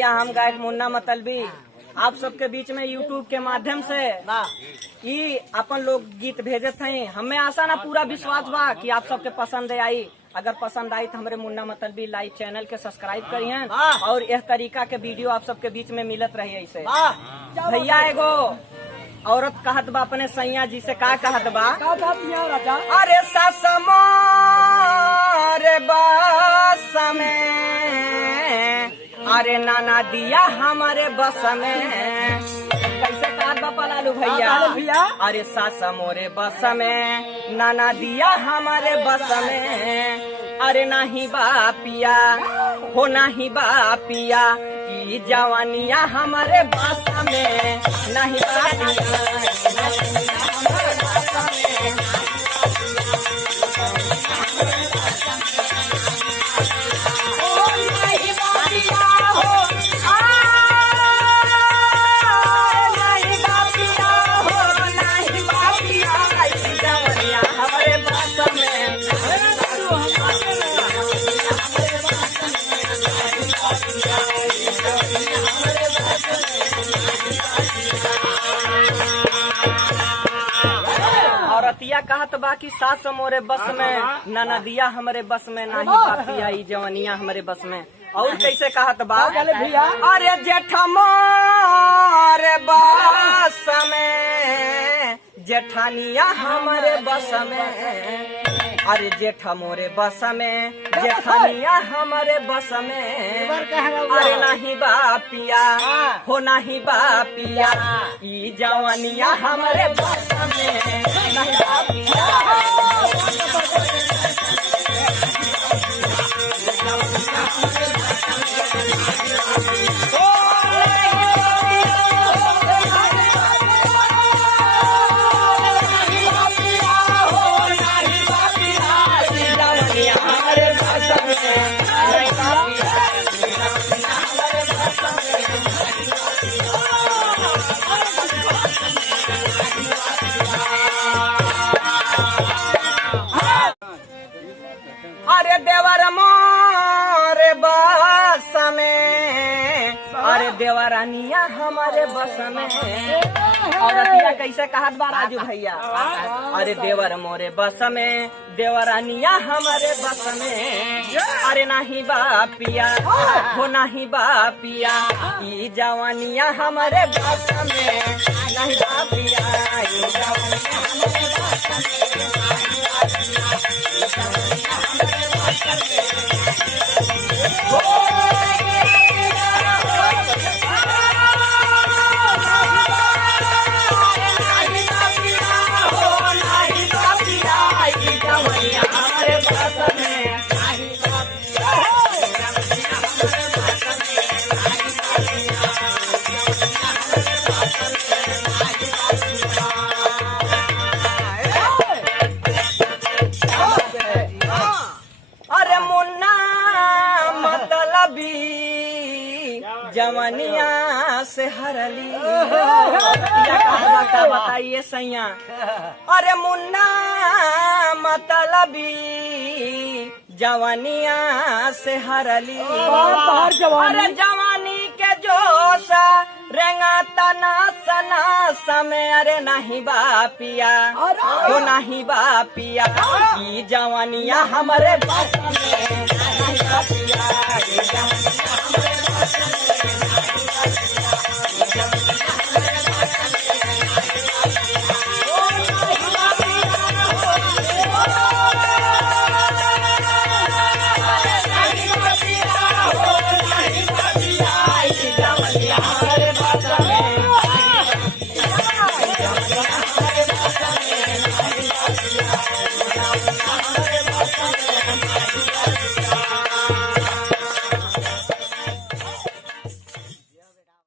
हम गायक मुन्ना मतलबी आप सबके बीच में यूट्यूब के माध्यम से ई अपन लोग गीत भेजत हैं। हमें आशा ना पूरा विश्वास बा कि आप सबके पसंद आई। अगर पसंद आई तो हमारे मुन्ना मतलबी लाइव चैनल के सब्सक्राइब करिए और इस तरीका के वीडियो आप सबके बीच में मिलत रही। ऐसे भैया एगो औरत कहत बा अपने सैया जी से का कहत बा, अरे सासमो रे बस में, अरे नाना दिया हमारे बस में। कैसे कहत बा पलालू भैया, अरे सास मोरे बस में, नाना दिया हमारे बस में। अरे नहीं बापिया हो नहीं बापिया, ई जवानिया हमारे बस में, नहीं बापिया हमारे बस में। औरतिया कहत बा कि सास मोरे बस में, ननदिया हमारे बस में, नहीं बापिया ई जवानिया हमारे बस में। और कैसे कहत बा, अरे जेठा मोरे बस में, जेठानिया हमारे बस में। अरे जेठा मोरे बस में, जेठानिया हमारे बस में। अरे नहीं बापिया हो नहीं बापिया, ई जवानिया हमारे बस में, नहीं बापिया। अरे देवर मोरे बस में, अरे देवरानिया हमारे बस में। औरतिया कैसे कहत बा राजू भैया, अरे देवर मोरे बस में, देवरानिया हमारे बस में। अरे नहीं बापिया हो नहीं बापिया, ई जवानिया हमारे बस में, नहीं बापिया ई जवानिया हमारे बस जवानिया से हरली। का बताइए सैया, अरे मुन्ना मतलबी जवानिया से हरली। अरे जवानी के जोश रेंगा तना सना समय, अरे नहीं बापिया तो नहीं बापिया, ई जवानिया हमारे बस में, नहीं बापिया ई जवानिया हमारे बस में।